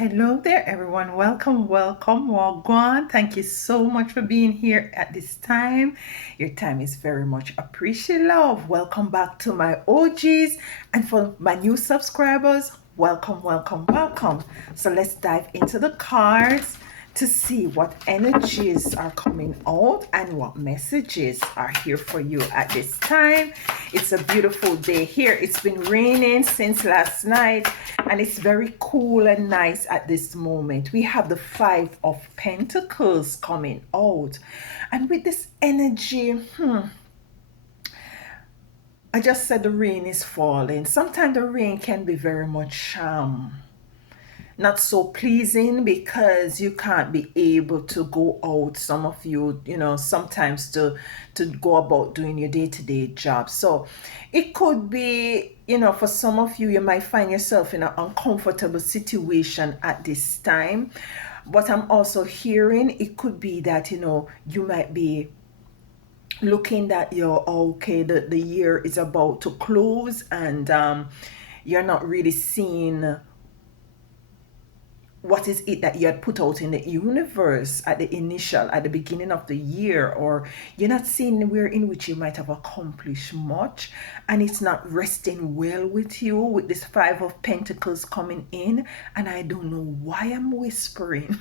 Hello there, everyone. Welcome, welcome, Wagwan. Thank you so much for being here at this time. Your time is very much appreciated, love. Welcome back to my OGs, and for my new subscribers, welcome, welcome, welcome. So let's dive into the cards to see what energies are coming out and what messages are here for you at this time. It's a beautiful day here. It's been raining since last night and it's very cool and nice at this moment. We have the Five of Pentacles coming out, and with this energy, I just said the rain is falling. Sometimes the rain can be very much not so pleasing because you can't be able to go out, some of you, sometimes to go about doing your day-to-day job. So it could be, for some of you, you might find yourself in an uncomfortable situation at this time. But I'm also hearing it could be that you might be looking that you're okay, the year is about to close, and you're not really seeing what is it that you had put out in the universe at the beginning of the year, or you're not seeing where in which you might have accomplished much, and it's not resting well with you with this Five of Pentacles coming in. And I don't know why I'm whispering.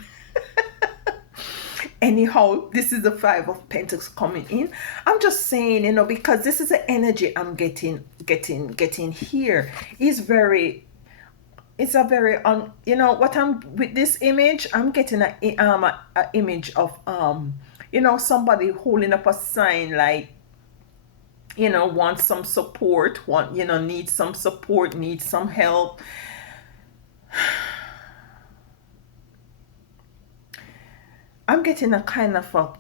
Anyhow, this is the Five of Pentacles coming in. I'm just saying, because this is the energy I'm getting here. It's a very what I'm with this image. I'm getting a image of somebody holding up a sign, like wants some support, needs some support, needs some help. I'm getting a kind of a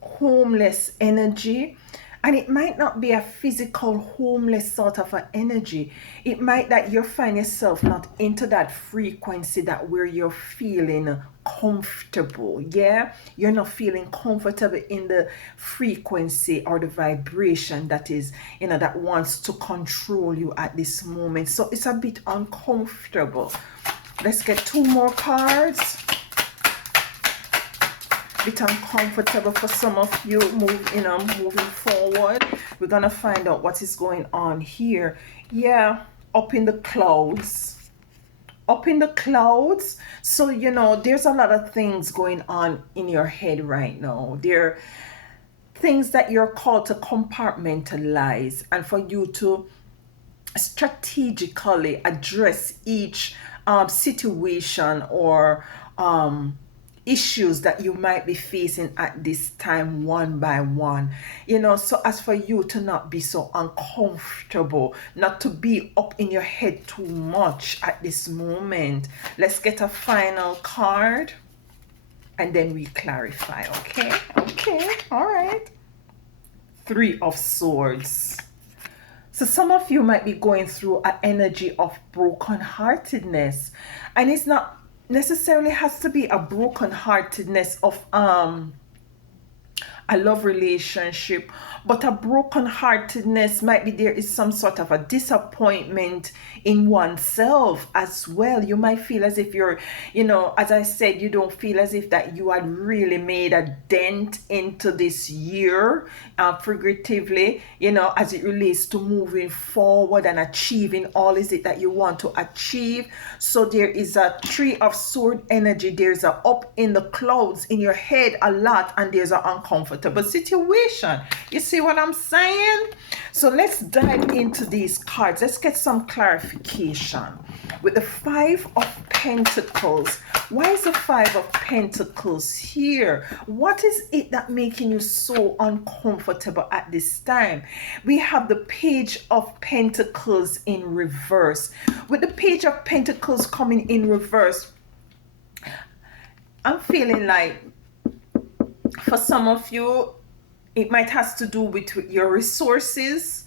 homeless energy. And it might not be a physical homeless sort of an energy. It might that you find yourself not into that frequency that where you're feeling comfortable. Yeah, you're not feeling comfortable in the frequency or the vibration that is, that wants to control you at this moment. So it's a bit uncomfortable. Let's get two more cards. Bit uncomfortable for some of you moving forward. We're gonna find out what is going on here. Yeah, up in the clouds. So there's a lot of things going on in your head right now. There are things that you're called to compartmentalize, and for you to strategically address each situation or issues that you might be facing at this time, one by one. So as for you to not be so uncomfortable, not to be up in your head too much at this moment. Let's get a final card and then we clarify. Okay, all right. Three of Swords. So some of you might be going through an energy of brokenheartedness, and it's not necessarily has to be a brokenheartedness of a love relationship, but a brokenheartedness might be there is some sort of a disappointment in oneself as well. You might feel as if you're, as I said, you don't feel as if that you had really made a dent into this year, figuratively, as it relates to moving forward and achieving all is it that you want to achieve. So there is a Three of Sword energy. There's a up in the clouds in your head a lot, and there's an uncomfortable situation. You see what I'm saying? So let's dive into these cards. Let's get some clarification. With the Five of Pentacles, why is the Five of Pentacles here? What is it that making you so uncomfortable at this time? We have the Page of Pentacles in reverse. With the Page of Pentacles coming in reverse, I'm feeling like for some of you, it might have to do with your resources,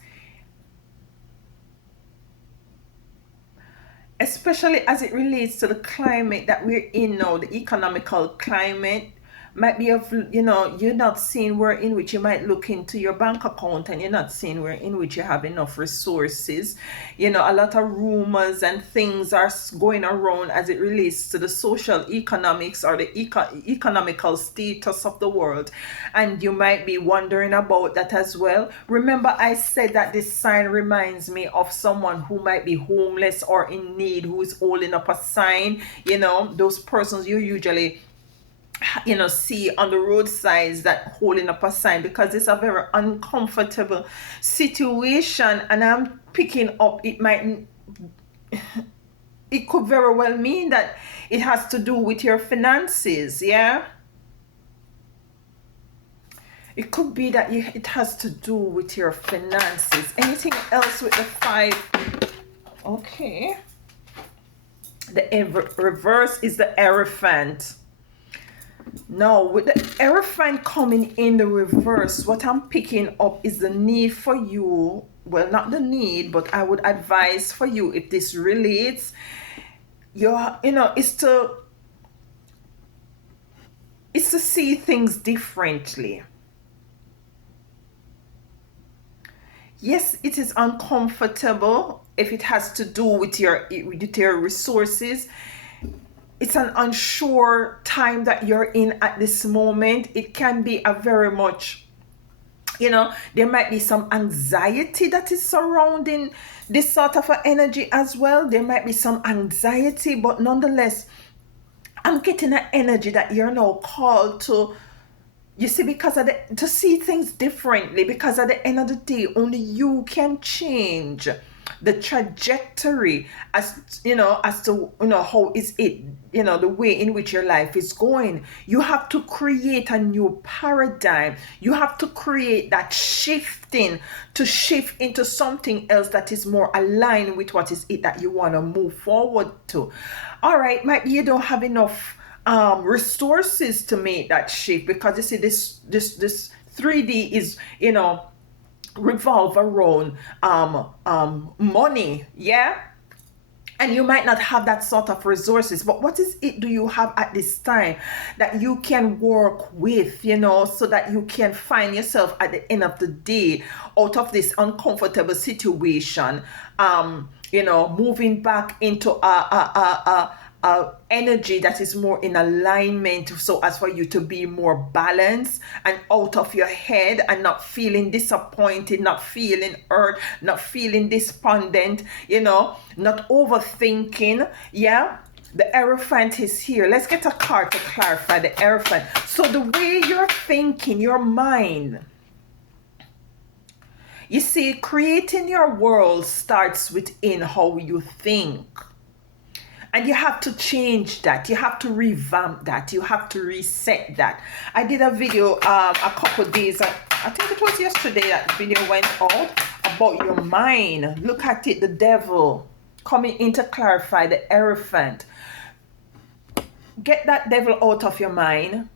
especially as it relates to the climate that we're in now, the economical climate. might be of, you know, you're not seeing where in which you might look into your bank account and you're not seeing where in which you have enough resources. You know, a lot of rumors and things are going around as it relates to the social economics or the economical status of the world, and you might be wondering about that as well. Remember, I said that this sign reminds me of someone who might be homeless or in need, who is holding up a sign. You know, those persons you usually, you know, see on the roadsides that holding up a sign, because it's a very uncomfortable situation. And I'm picking up, it could very well mean that it has to do with your finances. Yeah, it could be that it has to do with your finances. Anything else with the five? Okay, the reverse is the Hierophant. Now, with the Hierophant coming in the reverse, what I'm picking up is the need for you. Well, not the need, but I would advise for you, if this relates, you know, is to see things differently. Yes, it is uncomfortable if it has to do with your resources. It's an unsure time that you're in at this moment. It can be a very much, you know, there might be some anxiety that is surrounding this sort of energy as well. There might be some anxiety, but nonetheless, I'm getting an energy that you're now called to, you see, because of to see things differently, because at the end of the day, only you can change the trajectory, as you know, as to, you know, how is it, you know, the way in which your life is going. You have to create a new paradigm. You have to create that shifting, to shift into something else that is more aligned with what is it that you want to move forward to. All right, might be you don't have enough resources to make that shift, because you see, this 3D is, you know, revolve around money. Yeah, and you might not have that sort of resources, but what is it do you have at this time that you can work with, you know, so that you can find yourself at the end of the day out of this uncomfortable situation, you know, moving back into energy that is more in alignment, so as for you to be more balanced and out of your head, and not feeling disappointed, not feeling hurt, not feeling despondent, you know, not overthinking. Yeah, the Hierophant is here. Let's get a card to clarify the Hierophant. So the way you're thinking, your mind, you see, creating your world starts within how you think. And you have to change that. You have to revamp that. You have to reset that. I did a video a couple days, I think it was yesterday, that video went out about your mind. Look at it, the devil coming in to clarify the Hierophant. Get that devil out of your mind.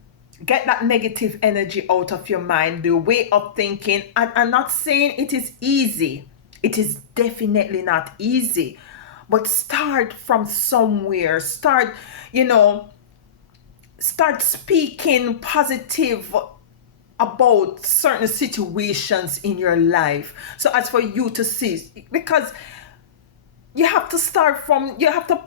Get that negative energy out of your mind, the way of thinking. And I'm not saying it is easy. It is definitely not easy. But start from somewhere. Start, you know, start speaking positive about certain situations in your life, so as for you to see, because you have to start from, you have to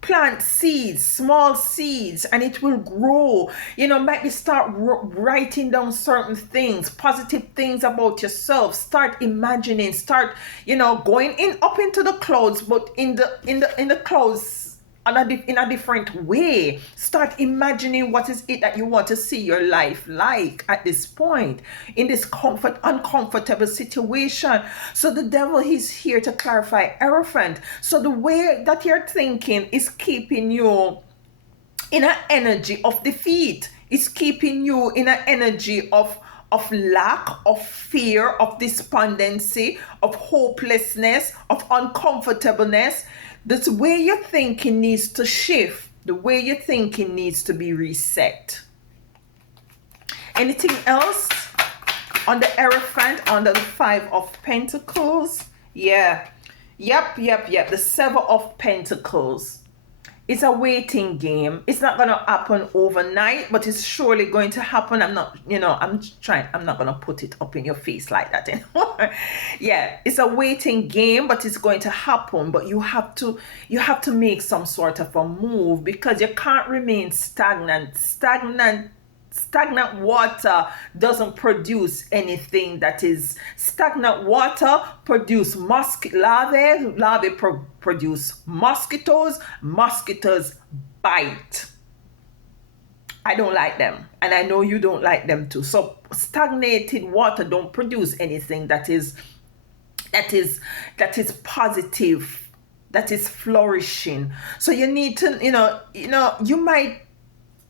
plant seeds, small seeds, and it will grow. You know, maybe start writing down certain things, positive things about yourself. Start imagining, start, you know, going in up into the clouds, but in the clouds in a different way. Start imagining what is it that you want to see your life like at this point, in this uncomfortable situation. So the devil, he's here to clarify Hierophant. So the way that you're thinking is keeping you in an energy of defeat. It's keeping you in an energy of lack, of fear, of despondency, of hopelessness, of uncomfortableness. This way you're thinking needs to shift. The way you're thinking needs to be reset. Anything else on the Hierophant, under the 5 of Pentacles? Yeah. Yep. The 7 of Pentacles It's a waiting game. It's not gonna happen overnight, but it's surely going to happen. I'm not, I'm not gonna put it up in your face like that anymore. Yeah, it's a waiting game, but it's going to happen. But you have to make some sort of a move, because you can't remain stagnant. Stagnant water doesn't produce anything. That is, stagnant water produce larvae produce mosquitoes bite. I don't like them, and I know you don't like them too. So stagnated water don't produce anything that is positive, that is flourishing. So you need to, you might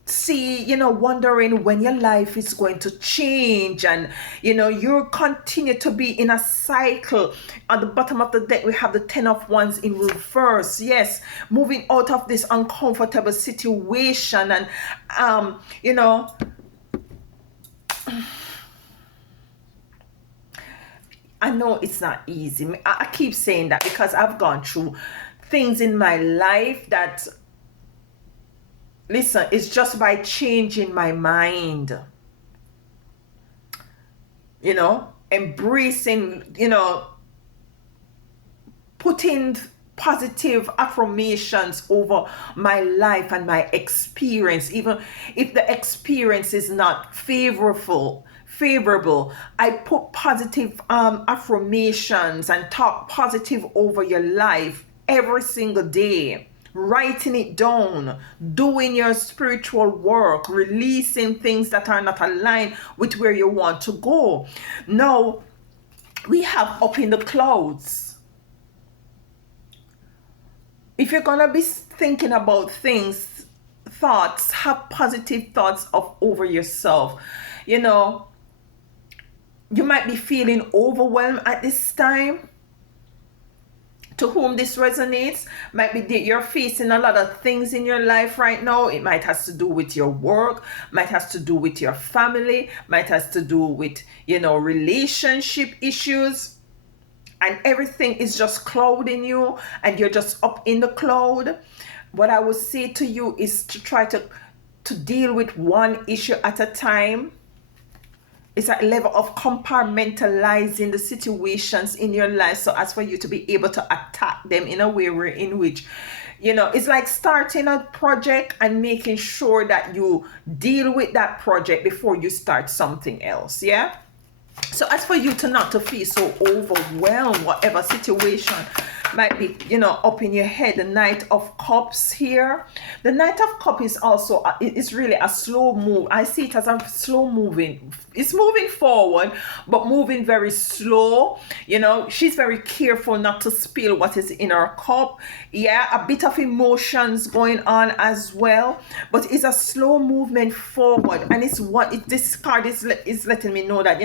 see, wondering when your life is going to change, and you continue to be in a cycle. At the bottom of the deck, we have the 10 of wands in reverse. Yes, moving out of this uncomfortable situation. And I know it's not easy. I keep saying that because I've gone through things in my life that, listen, it's just by changing my mind, embracing, putting positive affirmations over my life and my experience. Even if the experience is not favorable, I put positive affirmations and talk positive over your life every single day, writing it down, doing your spiritual work, releasing things that are not aligned with where you want to go. Now we have up in the clouds. If you're gonna be thinking about things, thoughts, have positive thoughts over yourself. You might be feeling overwhelmed at this time. To whom this resonates, might be that you're facing a lot of things in your life right now. It might have to do with your work, might have to do with your family, might have to do with, relationship issues. And everything is just clouding you, and you're just up in the cloud. What I would say to you is to try to deal with one issue at a time. It's a level of compartmentalizing the situations in your life, so as for you to be able to attack them in a way in which, it's like starting a project and making sure that you deal with that project before you start something else. Yeah. So as for you to not to feel so overwhelmed, whatever situation might be, up in your head, the Knight of Cups here. The Knight of Cups is also, it's really a slow move. I see it as a slow moving. It's moving forward, but moving very slow. She's very careful not to spill what is in her cup. Yeah, a bit of emotions going on as well, but it's a slow movement forward. And this card is letting me know that,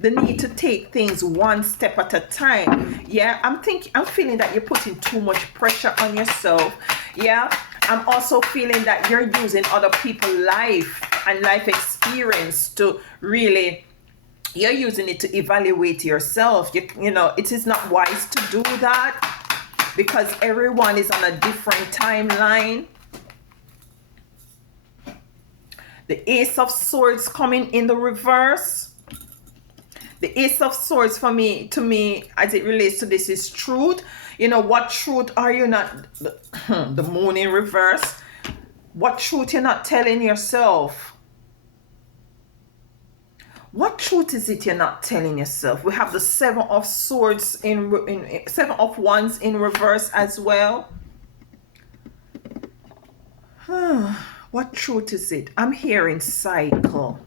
the need to take things one step at a time. Yeah, I'm feeling that you're putting too much pressure on yourself. Yeah, I'm also feeling that you're using other people's life and life experience to really, you're using it to evaluate yourself. It is not wise to do that, because everyone is on a different timeline. The Ace of Swords coming in the reverse. The Ace of Swords to me, as it relates to this, is truth. What truth are you not, the Moon in reverse, what truth you're not telling yourself? What truth is it you're not telling yourself? We have the Seven of Swords Seven of Wands in reverse as well. What truth is it? I'm hearing cycle.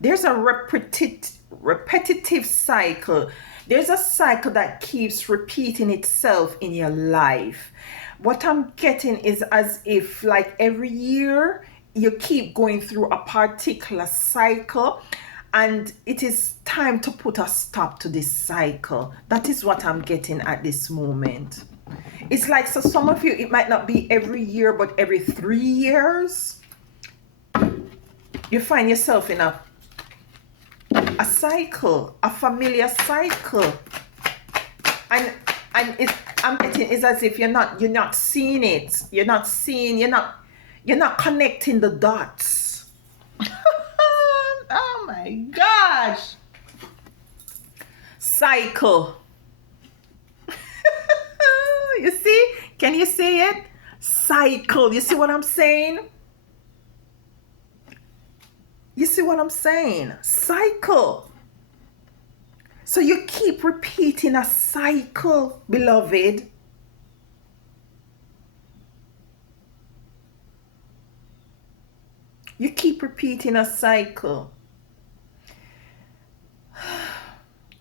There's a repetitive cycle. There's a cycle that keeps repeating itself in your life. What I'm getting is as if, like, every year you keep going through a particular cycle, and it is time to put a stop to this cycle. That is what I'm getting at this moment. It's like, so some of you, it might not be every year, but every 3 years you find yourself in a cycle, a familiar cycle, and I'm getting is as if you're not seeing it. You're not connecting the dots. Oh my gosh. Cycle. You see? Can you see it? Cycle. You see what I'm saying? You see what I'm saying? Cycle. So you keep repeating a cycle, beloved. You keep repeating a cycle.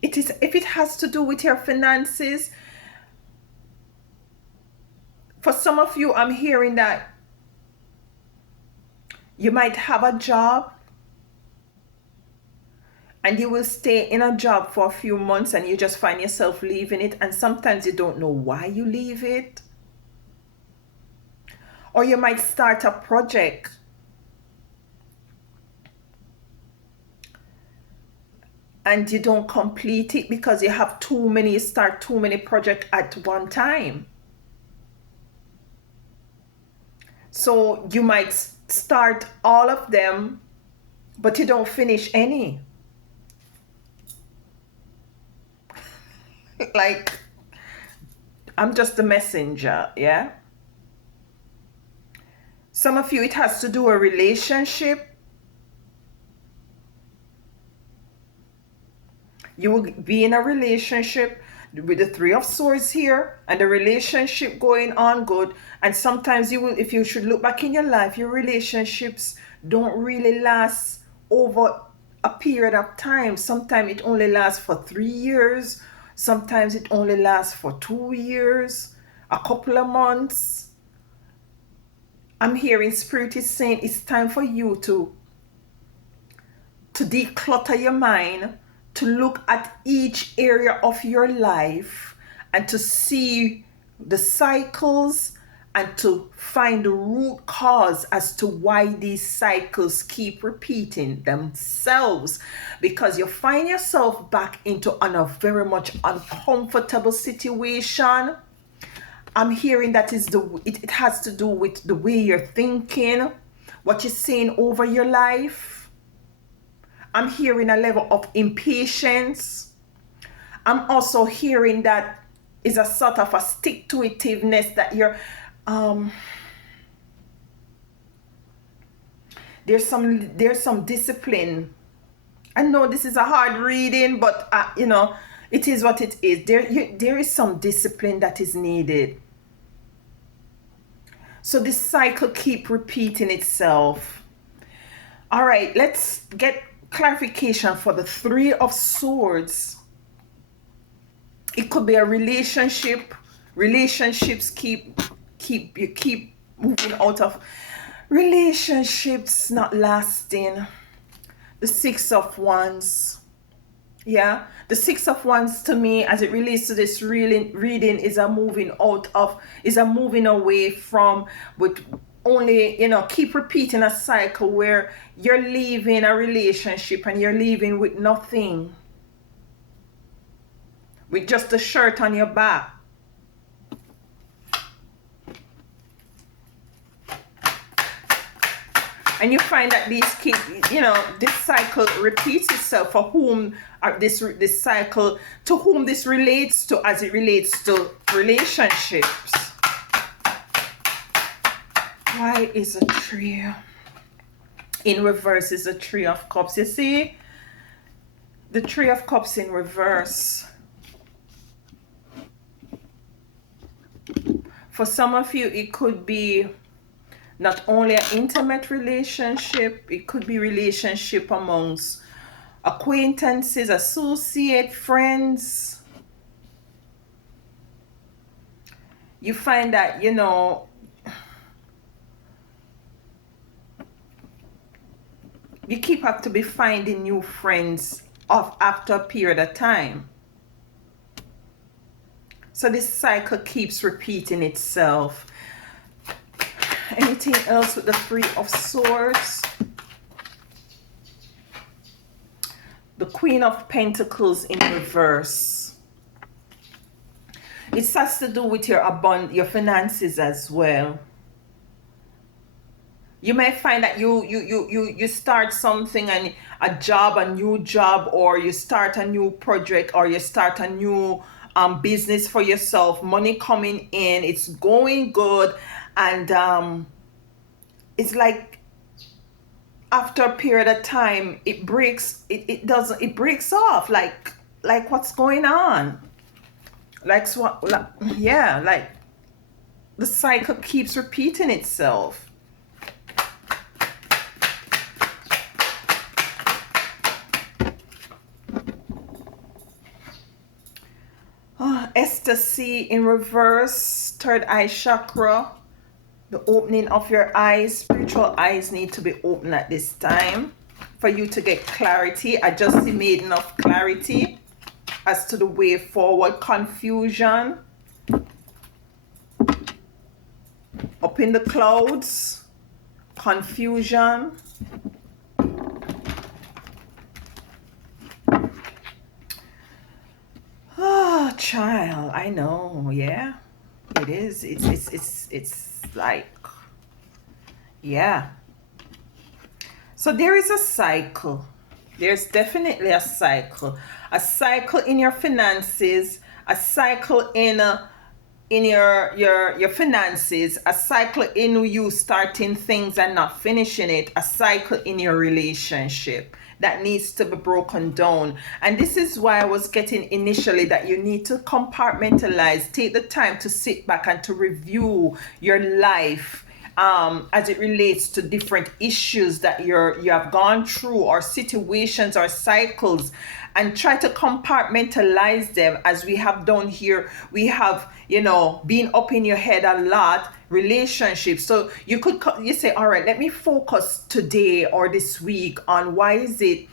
It is, if it has to do with your finances, for some of you, I'm hearing that you might have a job and you will stay in a job for a few months and you just find yourself leaving it, and sometimes you don't know why you leave it. Or you might start a project and you don't complete it because you start too many projects at one time. So you might start all of them, but you don't finish any. Like, I'm just the messenger, yeah? Some of you, it has to do a relationship. You will be in a relationship with the Three of Swords here, and the relationship going on good. And sometimes you will, if you should look back in your life, your relationships don't really last over a period of time. Sometimes it only lasts for 3 years. Sometimes it only lasts for 2 years, a couple of months. I'm hearing Spirit is saying it's time for you to declutter your mind, to look at each area of your life and to see the cycles and to find the root cause as to why these cycles keep repeating themselves, because you find yourself back into a very much uncomfortable situation. I'm hearing that it has to do with the way you're thinking, what you're saying over your life. I'm hearing a level of impatience. I'm also hearing that is a sort of a stick-to-itiveness that you're there's some discipline. I know this is a hard reading, but it is what it is. There is some discipline that is needed. So this cycle keep repeating itself. All right, let's get clarification for the Three of Swords. It could be a relationship. Relationships keep moving out of relationships not lasting. The Six of Wands. Yeah, the Six of Wands to me, as it relates to this reading, is a moving away from, with only, keep repeating a cycle where you're leaving a relationship and you're leaving with nothing, with just a shirt on your back. And you find that this cycle repeats itself for whom this cycle, to whom this relates to, as it relates to relationships. Why is a Tree in reverse is a Three of Cups? You see, the Three of Cups in reverse. For some of you, it could be not only an intimate relationship, it could be relationship amongst acquaintances, associates, friends. You find that, you keep have to be finding new friends after a period of time. So this cycle keeps repeating itself. Anything else with the Three of Swords? The Queen of Pentacles in reverse. It has to do with your finances as well. You may find that you start something, and a new job, or you start a new project, or you start a new business for yourself, money coming in, it's going good, and it's like after a period of time it doesn't, it breaks off, like what's going on, like, yeah, like the cycle keeps repeating itself. Ecstasy in reverse, third eye chakra, the opening of your eyes. Spiritual eyes need to be open at this time for you to get clarity. I just see maiden of clarity as to the way forward. Confusion up in the clouds, confusion. Oh, child, I know. Yeah, it is. It's like, yeah. So there is a cycle. There's definitely a cycle. A cycle in your finances, a cycle in your finances, a cycle in you starting things and not finishing it, a cycle in your relationship that needs to be broken down. And this is why I was getting initially that you need to compartmentalize, take the time to sit back and to review your life, as it relates to different issues that you have gone through, or situations or cycles, and try to compartmentalize them. As we have done here, we have, been up in your head a lot, relationships. So you say, all right, let me focus today or this week on why is it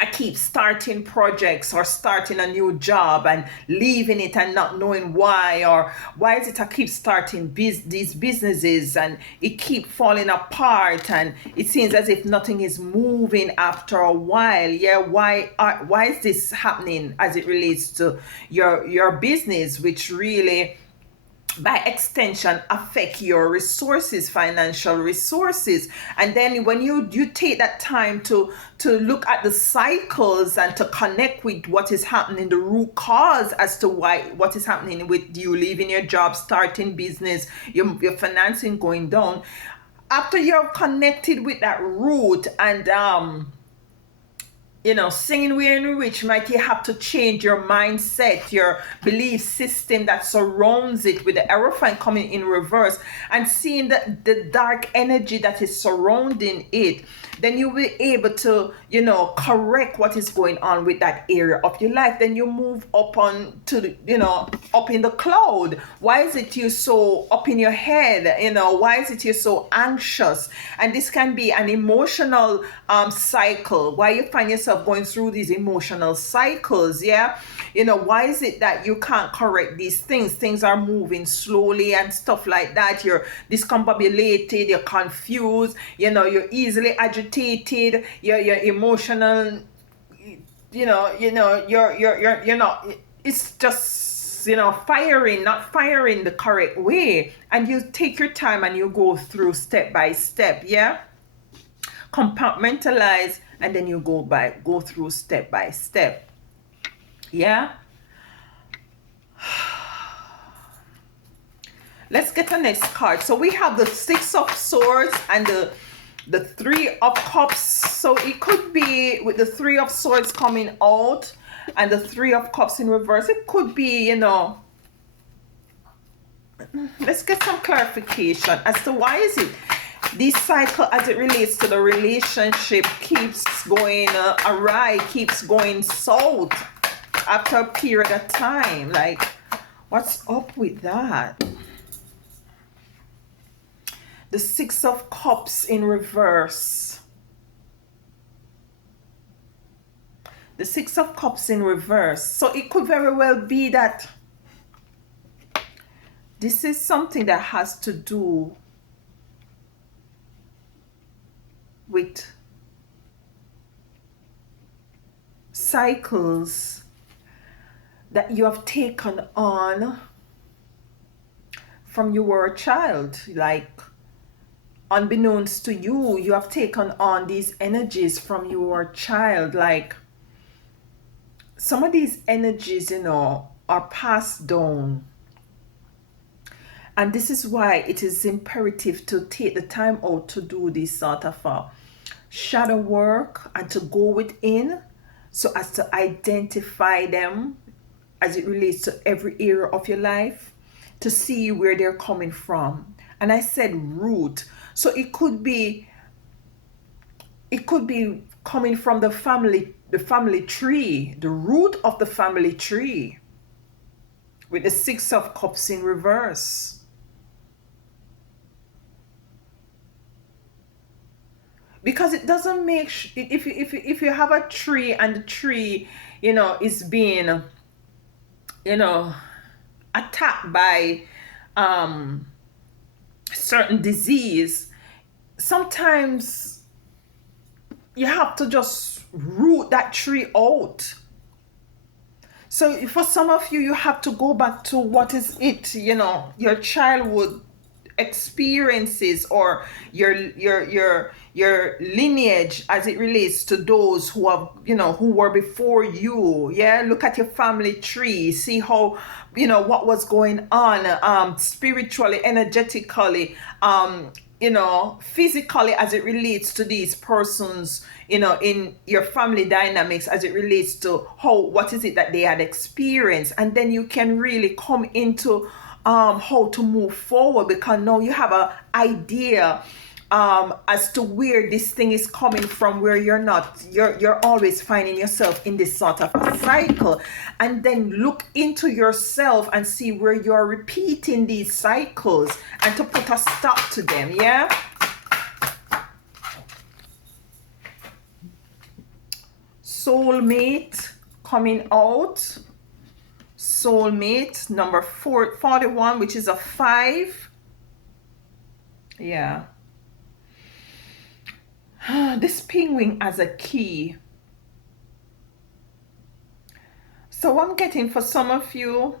I keep starting projects or starting a new job and leaving it and not knowing why, or why is it I keep starting these businesses and it keep falling apart, and it seems as if nothing is moving after a while. Yeah, why is this happening as it relates to your business, which really by extension affect your resources, financial resources. And then when you take that time to look at the cycles and to connect with what is happening, the root cause as to why, what is happening with you leaving your job, starting business, your financing going down, after you're connected with that root, and singing We're in Rich, might you have to change your mindset, your belief system that surrounds it, with the Aerophant coming in reverse and seeing the dark energy that is surrounding it. Then you'll be able to, correct what is going on with that area of your life. Then you move up on to up in the cloud. Why is it you so up in your head? Why is it you're so anxious? And this can be an emotional cycle. Why you find yourself going through these emotional cycles? Yeah, why is it that you can't correct these things are moving slowly and stuff like that? You're discombobulated, you're confused, you're easily agitated, you're emotional, you're not, it's just, not firing the correct way. And you take your time and you go through step by step. Yeah, compartmentalize, and then you go through step by step. Yeah. Let's get the next card. So we have the Six of Swords and the Three of Cups. So it could be with the Three of Swords coming out and the Three of Cups in reverse. It could be, let's get some clarification as to why is it this cycle as it relates to the relationship keeps going awry, keeps going south after a period of time. Like, what's up with that? The Six of Cups in reverse. The Six of Cups in reverse. So it could very well be that this is something that has to do with cycles that you have taken on from you were a child. Like, unbeknownst to you, you have taken on these energies from your child. Like, some of these energies, are passed down. And this is why it is imperative to take the time out to do this sort of shadow work and to go within so as to identify them as it relates to every area of your life, to see where they're coming from. And I said root. So it could be coming from the family tree, the root of the family tree, with the Six of Cups in reverse. Because it doesn't make if you have a tree and the tree, is being, you know attacked by certain disease, sometimes you have to just root that tree out. So for some of you, you have to go back to what is it, your childhood experiences, or your lineage as it relates to those who have, who were before you. Yeah, look at your family tree, see how, what was going on, spiritually, energetically, physically, as it relates to these persons, in your family dynamics, as it relates to what is it that they had experienced. And then you can really come into how to move forward, because now you have an idea as to where this thing is coming from, where you're always finding yourself in this sort of a cycle. And then look into yourself and see where you're repeating these cycles, and to put a stop to them. Yeah. Soulmate coming out. Soulmate number 41, which is a 5. Yeah. This penguin as a key. So I'm getting, for some of you,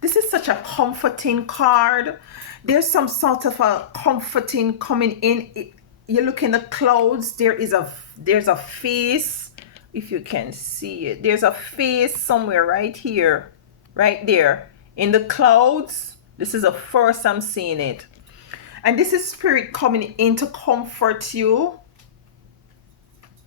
this is such a comforting card. There's some sort of a comforting coming in. You look in the clouds, there's a face. If you can see it, there's a face somewhere right here, right there in the clouds. This is the first I'm seeing it. And this is spirit coming in to comfort you,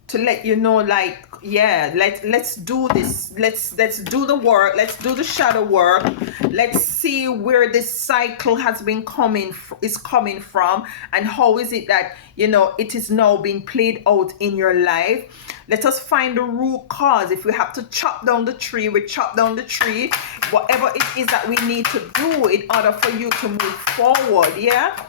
to let you know, like, yeah, let's do this. Let's do the work. Let's do the shadow work. Let's see where this cycle has been coming from, and how is it that, it is now being played out in your life. Let us find the root cause. If we have to chop down the tree, we chop down the tree. Whatever it is that we need to do in order for you to move forward. Yeah.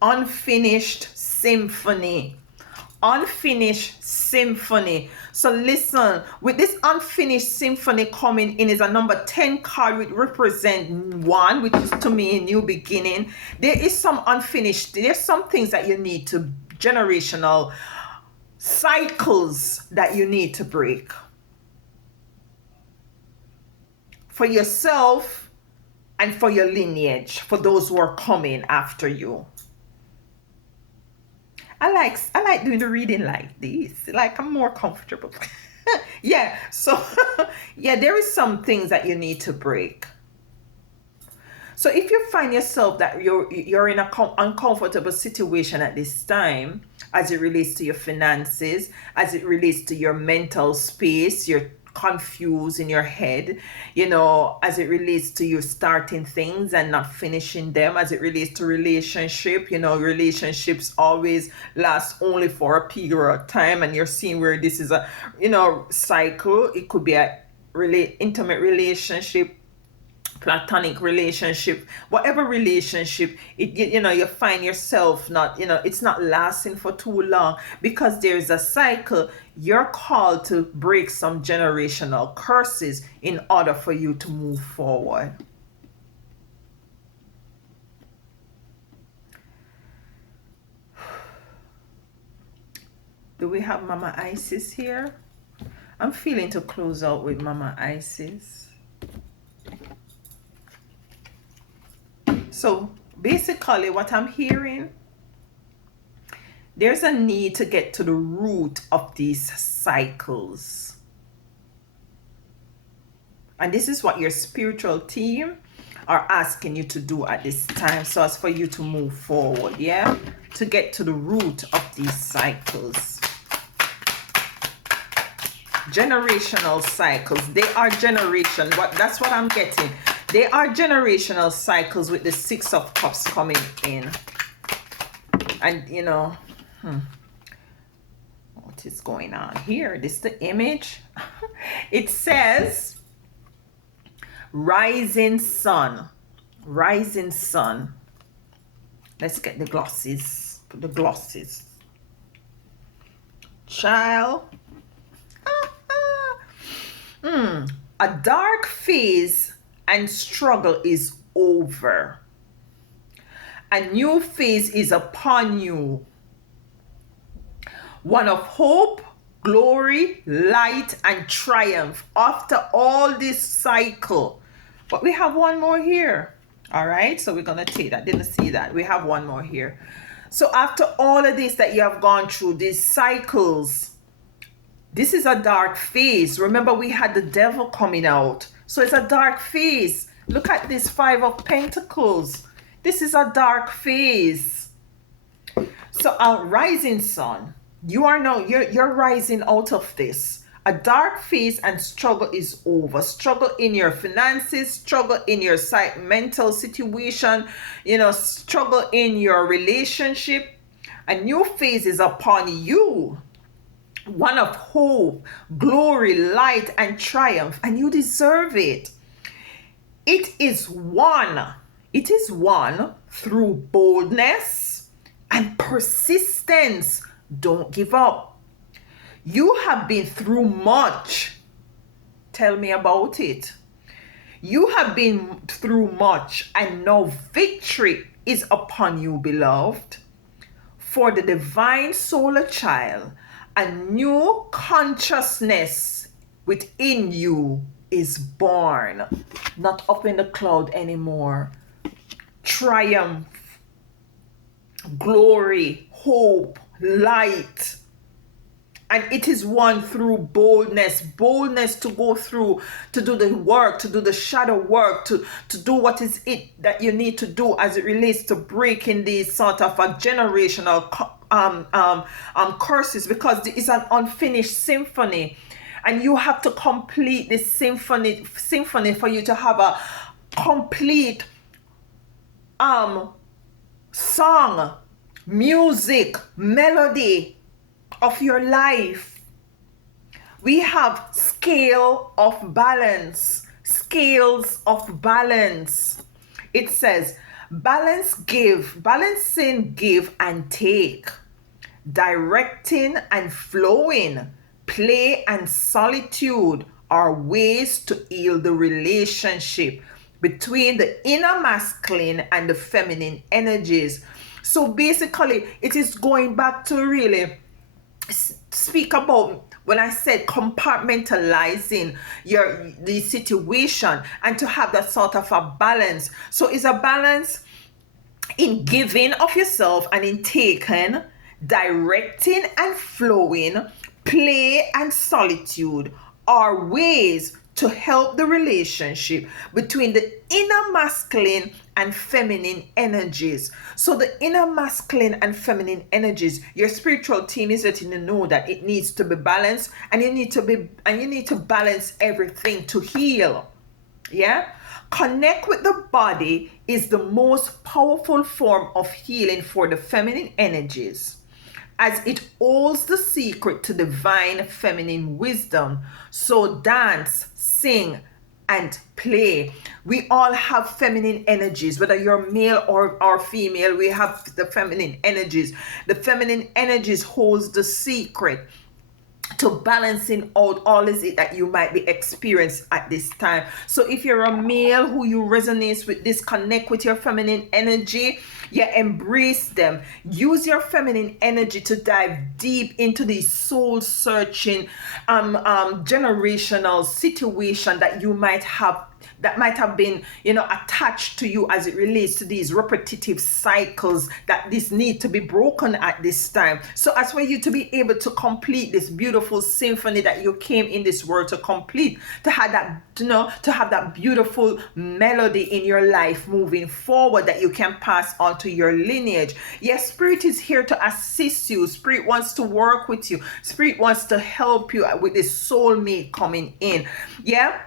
Unfinished symphony. Unfinished symphony. So listen, with this unfinished symphony coming in, is a number 10 card, which represent 1, which is to me a new beginning. There's some things that you need to, generational cycles that you need to break for yourself and for your lineage, for those who are coming after you. I like doing the reading like this. Like, I'm more comfortable. Yeah. So yeah, there is some things that you need to break. So if you find yourself that you're in a uncomfortable situation at this time, as it relates to your finances, as it relates to your mental space, you're confused in your head, as it relates to you starting things and not finishing them, as it relates to relationship, relationships always last only for a period of time, and you're seeing where this is a, cycle. It could be a intimate relationship, platonic relationship, whatever relationship, you find yourself not, it's not lasting for too long, because there's a cycle. You're called to break some generational curses in order for you to move forward. Do we have Mama Isis here? I'm feeling to close out with Mama Isis. So basically what I'm hearing, there's a need to get to the root of these cycles. And this is what your spiritual team are asking you to do at this time, so as for you to move forward, yeah? To get to the root of these cycles. Generational cycles. They are generation. That's what I'm getting. They are generational cycles with the Six of Cups coming in. And, you know, what is going on here? This is the image. It says, rising sun. Rising sun. Let's get the glosses. Put the glosses. Child. A dark phase and struggle is over. A new phase is upon you. One of hope, glory, light, and triumph after all this cycle. But we have one more here. All right, so we're going to take that. Didn't see that. We have one more here. So after all of this that you have gone through, these cycles, this is a dark phase. Remember, we had the devil coming out. So it's a dark phase. Look at this Five of Pentacles. This is a dark phase. So a rising sun. You are now, you're rising out of this. A dark phase and struggle is over. Struggle in your finances, struggle in your mental situation, struggle in your relationship. A new phase is upon you. One of hope, glory, light, and triumph, and you deserve it. It is won through boldness and persistence. Don't give up. You have been through much. Tell me about it. You have been through much, and now victory is upon you, beloved. For the divine solar child, a new consciousness within you is born. Not up in the cloud anymore. Triumph, glory, hope, light. And it is won through boldness. Boldness to go through, to do the work, to do the shadow work, to do what is it that you need to do as it relates to breaking these sort of a generational curses, because it's an unfinished symphony. And you have to complete this symphony for you to have a complete song, music, melody of your life. We have scales of balance. It says balancing, give and take, directing and flowing, play and solitude are ways to heal the relationship between the inner masculine and the feminine energies. So basically, it is going back to really speak about when I said compartmentalizing the situation and to have that sort of a balance. So it's a balance in giving of yourself and in taking, directing and flowing, play and solitude are ways to help the relationship between the inner masculine and feminine energies. So the inner masculine and feminine energies, your spiritual team is letting you know that it needs to be balanced, and you need to balance everything to heal. Yeah? Connect with the body is the most powerful form of healing for the feminine energies, as it holds the secret to divine feminine wisdom. So dance, sing, and play. We all have feminine energies, whether you're male or female. We have the feminine energies. The feminine energies holds the secret to balancing out all is it that you might be experiencing at this time. So if you're a male who you resonate with this, connect with your feminine energy, yeah, embrace them. Use your feminine energy to dive deep into the soul searching generational situation that you might have, that might have been, attached to you as it relates to these repetitive cycles that this need to be broken at this time. So as for you to be able to complete this beautiful symphony that you came in this world to complete, to have that, to have that beautiful melody in your life moving forward that you can pass on to your lineage. Yes, Spirit is here to assist you. Spirit wants to work with you. Spirit wants to help you with this soulmate coming in. Yeah,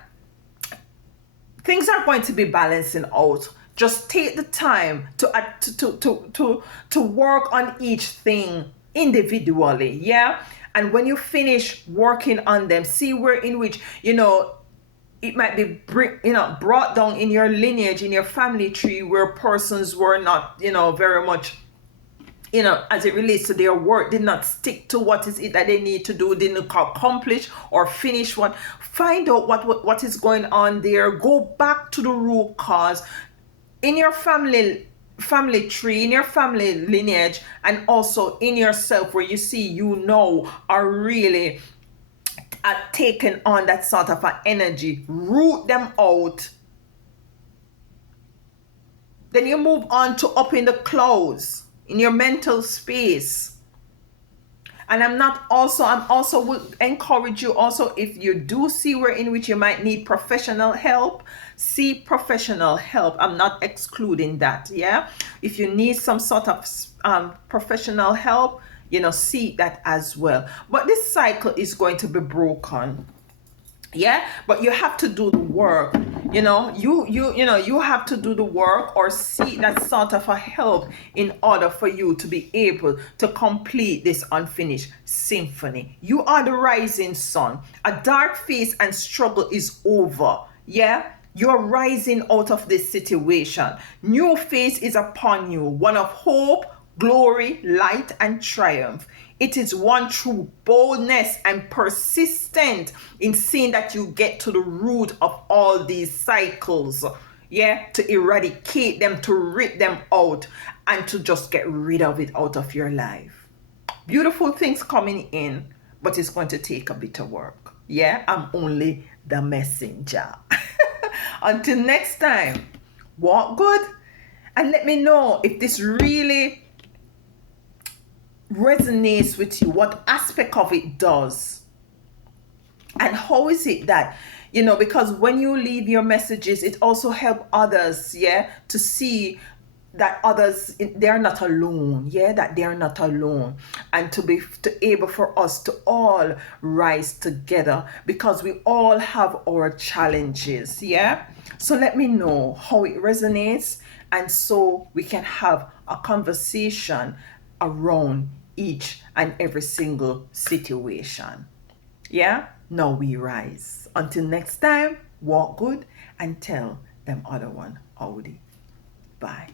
things are going to be balancing out. Just take the time to work on each thing individually. Yeah, and when you finish working on them, see where in which it might be brought down in your lineage, in your family tree, where persons were not very much, as it relates to their work, did not stick to what is it that they need to do, didn't accomplish or finish what. Find out what is going on there. Go back to the root cause in your family tree, in your family lineage, and also in yourself, where you see are really taking on that sort of an energy. Root them out. Then you move on to up in the clouds, in your mental space. And I'm also would encourage you also, if you do see where in which you might need professional help, see professional help. I'm not excluding that. Yeah, if you need some sort of professional help, seek that as well. But this cycle is going to be broken. Yeah, but you have to do the work. You have to do the work or seek that sort of a help in order for you to be able to complete this unfinished symphony. You are the rising sun. A dark phase and struggle is over. Yeah, you're rising out of this situation. New phase is upon you, one of hope, glory, light, and triumph. It is one true boldness and persistent in seeing that you get to the root of all these cycles. Yeah, to eradicate them, to rip them out, and to just get rid of it out of your life. Beautiful things coming in, but it's going to take a bit of work. Yeah, I'm only the messenger. Until next time, walk good, and let me know if this really resonates with you, what aspect of it does, and how is it that because when you leave your messages, it also help others, yeah, to see that others, they're not alone, yeah, that they're not alone, and to able for us to all rise together, because we all have our challenges. Yeah, so let me know how it resonates, and so we can have a conversation around each and every single situation. Yeah, now we rise. Until next time, walk good and tell them other one howdy. Bye.